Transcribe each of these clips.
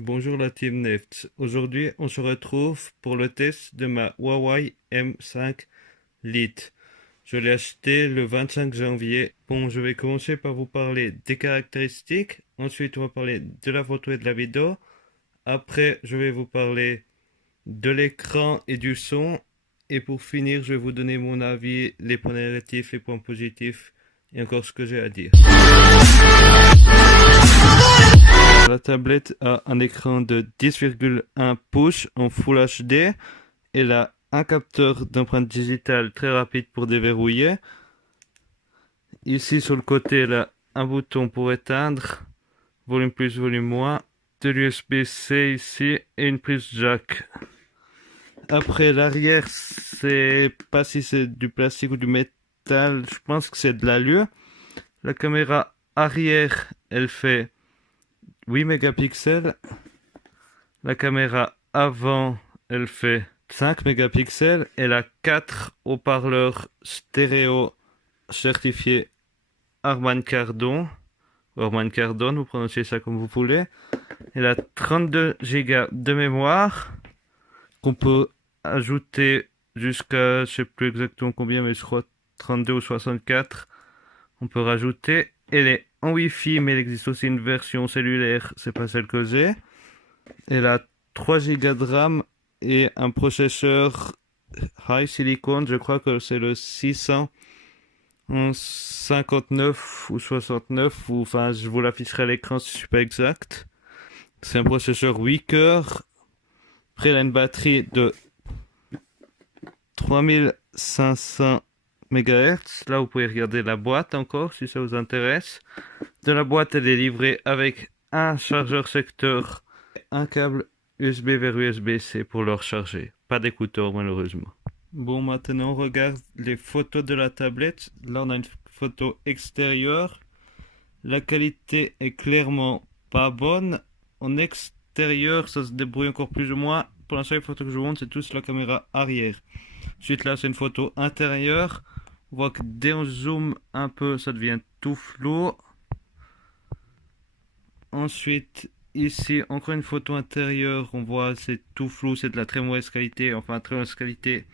Bonjour la Team Neft. Aujourd'hui, on se retrouve pour le test de ma Huawei M5 Lite. Je l'ai acheté le 25 janvier. Bon, je vais commencer par vous parler des caractéristiques. Ensuite, on va parler de la photo et de la vidéo. Après, je vais vous parler de l'écran et du son. Et pour finir, je vais vous donner mon avis, les points négatifs, les points positifs et encore ce que j'ai à dire. La tablette a un écran de 10,1 pouces en Full HD. Elle a un capteur d'empreinte digitale très rapide pour déverrouiller. Ici sur le côté, elle a un bouton pour éteindre, volume plus, volume moins, de l'USB-C ici et une prise jack. Après l'arrière, c'est pas si c'est du plastique ou du métal, je pense que c'est de l'allure. La caméra arrière, elle fait 8 mégapixels. La caméra avant, elle fait 5 mégapixels. Elle a 4 haut-parleurs stéréo certifiés Harman Kardon. Harman Kardon, vous prononcez ça comme vous voulez. Elle a 32 Go de mémoire qu'on peut ajouter jusqu'à, je sais plus exactement combien, mais je crois 32 ou 64. On peut rajouter. Elle est en Wi-Fi, mais il existe aussi une version cellulaire, c'est pas celle que j'ai. Elle a 3 Go de RAM et un processeur High Silicon, je crois que c'est le 659 ou 69, ou enfin je vous l'afficherai à l'écran si je suis pas exact. C'est un processeur 8 cœurs. Après, elle a une batterie de 3500 MHz. Là, vous pouvez regarder la boîte encore si ça vous intéresse. De la boîte, elle est livrée avec un chargeur secteur, un câble USB vers USB-C pour le recharger. Pas d'écouteurs malheureusement. Bon, maintenant on regarde les photos de la tablette. Là, on a une photo extérieure. La qualité est clairement pas bonne. En extérieur, ça se débrouille encore plus ou moins. Pour l'instant, les photos que je vous montre, c'est tous la caméra arrière. Ensuite, là, c'est une photo intérieure. On voit que dès on zoome un peu, ça devient tout flou. Ensuite, ici, encore une photo intérieure. On voit, c'est tout flou, c'est de la très mauvaise qualité. Enfin, très mauvaise qualité.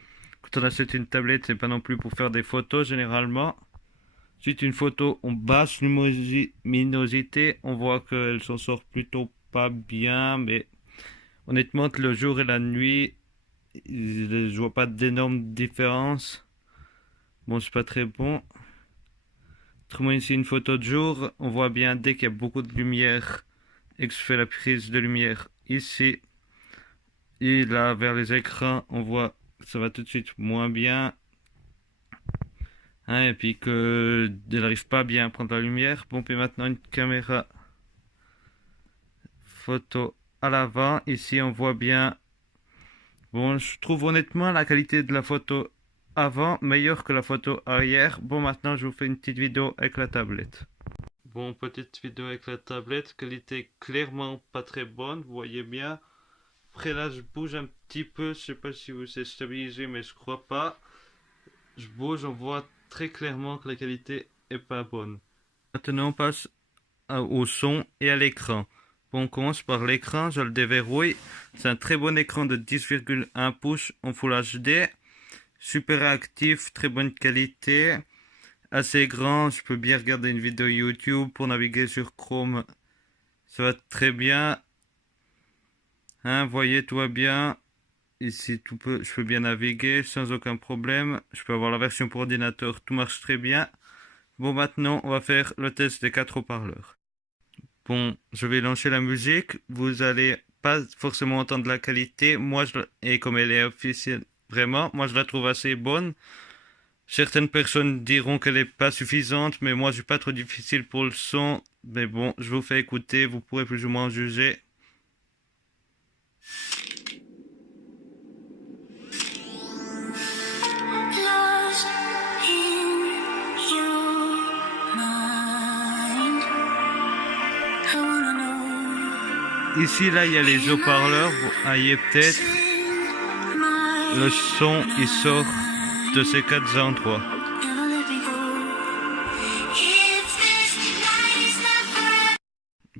Quand on achète une tablette, c'est pas non plus pour faire des photos généralement. Ensuite, une photo en basse luminosité. On voit qu'elle s'en sort plutôt pas bien, mais honnêtement, le jour et la nuit, je vois pas d'énormes différences. Bon, c'est pas très bon. Autrement, ici, une photo de jour. On voit bien dès qu'il y a beaucoup de lumière et que je fais la prise de lumière ici. Et là, vers les écrans, on voit que ça va tout de suite moins bien. Hein, et puis que elle n'arrive pas bien à prendre la lumière. Bon, puis maintenant, une caméra photo à l'avant. Ici, on voit bien. Bon, je trouve honnêtement la qualité de la photo avant meilleure que la photo arrière. Bon, maintenant, je vous fais une petite vidéo avec la tablette. Bon, petite vidéo avec la tablette. Qualité clairement pas très bonne, vous voyez bien. Après, là, je bouge un petit peu. Je sais pas si vous êtes stabilisé, mais je crois pas. Je bouge, on voit très clairement que la qualité est pas bonne. Maintenant, on passe au son et à l'écran. Bon, on commence par l'écran, je le déverrouille. C'est un très bon écran de 10,1 pouces en Full HD. Super réactif, très bonne qualité. Assez grand, je peux bien regarder une vidéo YouTube pour naviguer sur Chrome. Ça va très bien. Hein, voyez, tout va bien. Ici, je peux bien naviguer sans aucun problème. Je peux avoir la version pour ordinateur, tout marche très bien. Bon, maintenant, on va faire le test des 4 haut-parleurs. Bon, je vais lancer la musique. Vous allez pas forcément entendre la qualité. Et comme elle est officielle, vraiment, moi je la trouve assez bonne. Certaines personnes diront qu'elle est pas suffisante, mais moi je suis pas trop difficile pour le son. Mais bon, je vous fais écouter, vous pourrez plus ou moins juger. Ici, là, il y a les haut-parleurs. Vous voyez peut-être. Le son, il sort de ces 4 endroits.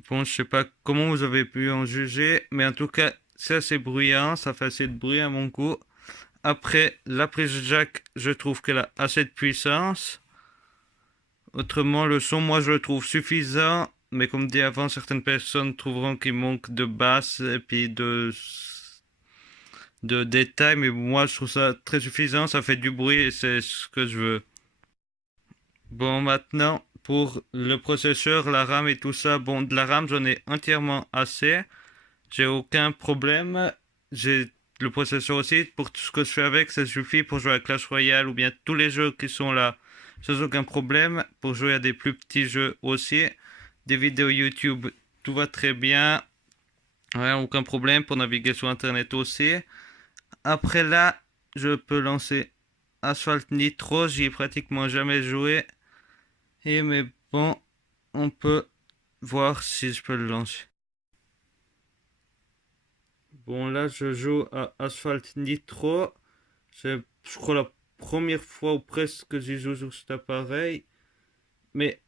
Bon, je sais pas comment vous avez pu en juger, mais en tout cas, c'est assez bruyant, ça fait assez de bruit à mon goût. Après, la prise jack, je trouve qu'elle a assez de puissance. Autrement, le son, moi, je le trouve suffisant, mais comme dit avant, certaines personnes trouveront qu'il manque de basse et puis de détails, mais moi, je trouve ça très suffisant, ça fait du bruit et c'est ce que je veux. Bon, maintenant, pour le processeur, la RAM et tout ça, bon, de la RAM, j'en ai entièrement assez. J'ai aucun problème. J'ai le processeur aussi. Pour tout ce que je fais avec, ça suffit pour jouer à Clash Royale ou bien tous les jeux qui sont là sans aucun problème. Pour jouer à des plus petits jeux aussi. Des vidéos YouTube, tout va très bien. Ouais, aucun problème pour naviguer sur Internet aussi. Après là, je peux lancer Asphalt Nitro. J'y ai pratiquement jamais joué. Et mais bon, on peut voir si je peux le lancer. Bon, là, je joue à Asphalt Nitro. C'est, je crois, la première fois ou presque que j'y joue sur cet appareil. Mais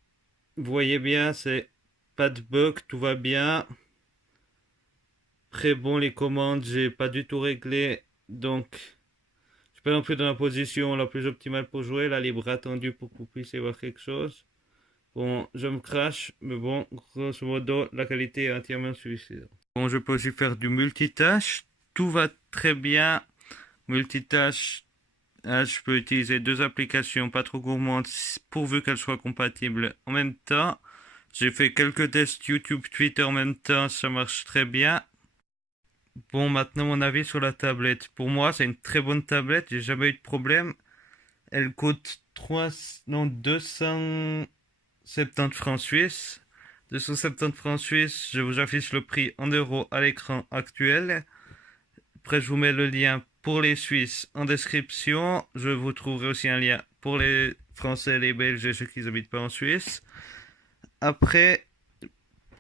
vous voyez bien, c'est pas de bug, tout va bien. Très bon, les commandes, j'ai pas du tout réglé. Donc, je suis pas non plus dans la position la plus optimale pour jouer. Là, les bras tendus pour que vous puissiez voir quelque chose. Bon, je me crache, mais bon, grosso modo, la qualité est entièrement suffisante. Bon, je peux aussi faire du multitâche. Tout va très bien. Multitâche, je peux utiliser deux applications pas trop gourmandes pourvu qu'elles soient compatibles en même temps. J'ai fait quelques tests YouTube, Twitter en même temps, ça marche très bien. Bon, maintenant mon avis sur la tablette. Pour moi, c'est une très bonne tablette, j'ai jamais eu de problème. Elle coûte 270 francs suisses. 270 francs suisses, je vous affiche le prix en euros à l'écran actuel. Après, je vous mets le lien pour les Suisses en description. Je vous trouverai aussi un lien pour les Français, les Belges et ceux qui n'habitent pas en Suisse. Après,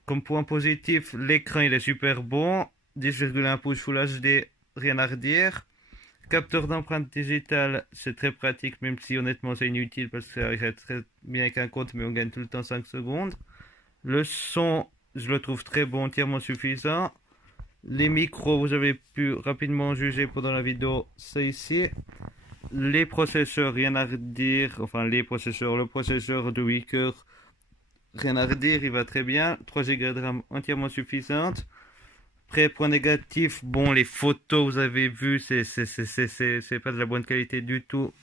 comme point positif, l'écran il est super bon. 10,1 pouces Full HD, rien à redire. Capteur d'empreinte digitale, c'est très pratique, même si honnêtement c'est inutile parce que ça irait très bien qu'un compte, mais on gagne tout le temps 5 secondes. Le son, je le trouve très bon, entièrement suffisant. Les micros, vous avez pu rapidement juger pendant la vidéo, c'est ici. Les processeurs, rien à redire. Enfin, les processeurs, le processeur de Weaker, rien à redire, il va très bien. 3 Go de RAM entièrement suffisante. Après, point négatif, bon, les photos, vous avez vu, c'est pas de la bonne qualité du tout.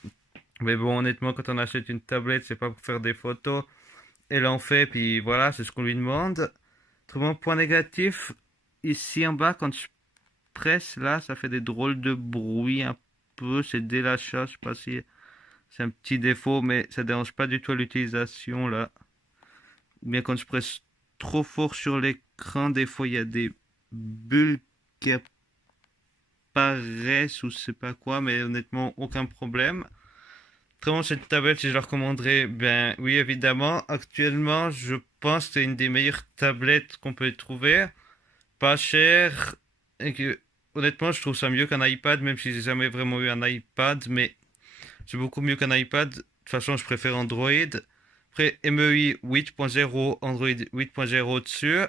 Mais bon, honnêtement, quand on achète une tablette, c'est pas pour faire des photos. Elle en fait, puis voilà, c'est ce qu'on lui demande. Autrement, point négatif, ici en bas, quand je presse, là, ça fait des drôles de bruit un peu, c'est délâchant, je sais pas si c'est un petit défaut, mais ça dérange pas du tout à l'utilisation, là. Ou bien quand je presse trop fort sur l'écran, des fois, il y a des bulles qui apparaissent ou je sais pas quoi, mais honnêtement, aucun problème. Vraiment, cette tablette, si je la recommanderais, ben oui, évidemment. Actuellement, je pense que c'est une des meilleures tablettes qu'on peut trouver. Pas cher. Et que, honnêtement, je trouve ça mieux qu'un iPad, même si j'ai jamais vraiment eu un iPad. Mais c'est beaucoup mieux qu'un iPad. De toute façon, je préfère Android. Après, MEI 8.0, Android 8.0 dessus.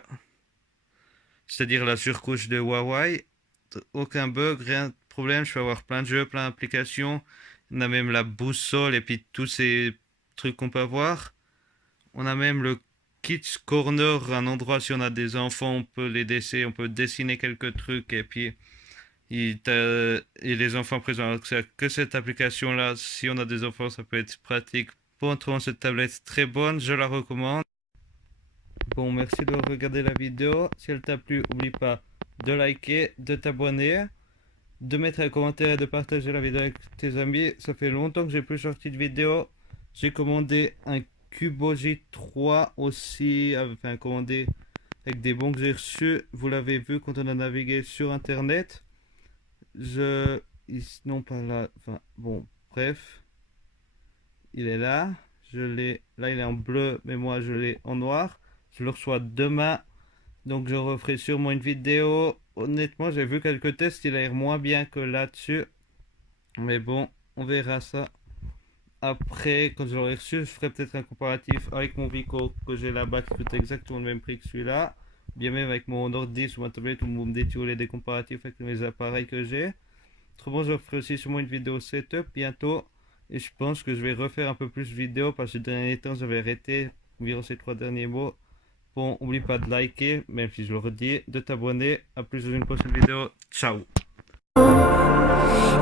C'est-à-dire la surcouche de Huawei. Aucun bug, rien de problème. Je peux avoir plein de jeux, plein d'applications. On a même la boussole et puis tous ces trucs qu'on peut avoir. On a même le Kids Corner, un endroit si on a des enfants, on peut les dessiner, on peut dessiner quelques trucs et puis et les enfants présents ont accès à que cette application-là. Si on a des enfants, ça peut être pratique. Bon, trouver cette tablette très bonne, je la recommande. Bon, merci de regarder la vidéo. Si elle t'a plu, n'oublie pas de liker, de t'abonner, de mettre un commentaire et de partager la vidéo avec tes amis. Ça fait longtemps que j'ai plus sorti de vidéo. J'ai commandé un Cubo J3 aussi, enfin commandé avec des bons que j'ai reçus. Vous l'avez vu quand on a navigué sur internet. Non pas là, enfin bon, bref. Il est là. Là il est en bleu, mais moi je l'ai en noir. Je le reçois demain. Donc je referai sûrement une vidéo. Honnêtement, j'ai vu quelques tests, il a l'air moins bien que là-dessus. Mais bon, on verra ça. Après, quand je l'aurai reçu, je ferai peut-être un comparatif avec mon Vico que j'ai là-bas qui coûte exactement le même prix que celui-là. bien même avec mon ordi sur ma tablette ou mon détourner des comparatifs avec les appareils que j'ai. Autrement, je ferai aussi sûrement une vidéo setup bientôt. Et je pense que je vais refaire un peu plus de vidéos parce que ces derniers temps, j'avais arrêté environ ces 3 derniers mots. Bon, oublie pas de liker, même si je le redis, de t'abonner. À plus dans une prochaine vidéo. Ciao.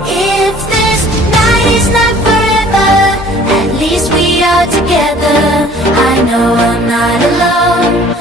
If this night is not forever, at least we are together. I know I'm not alone.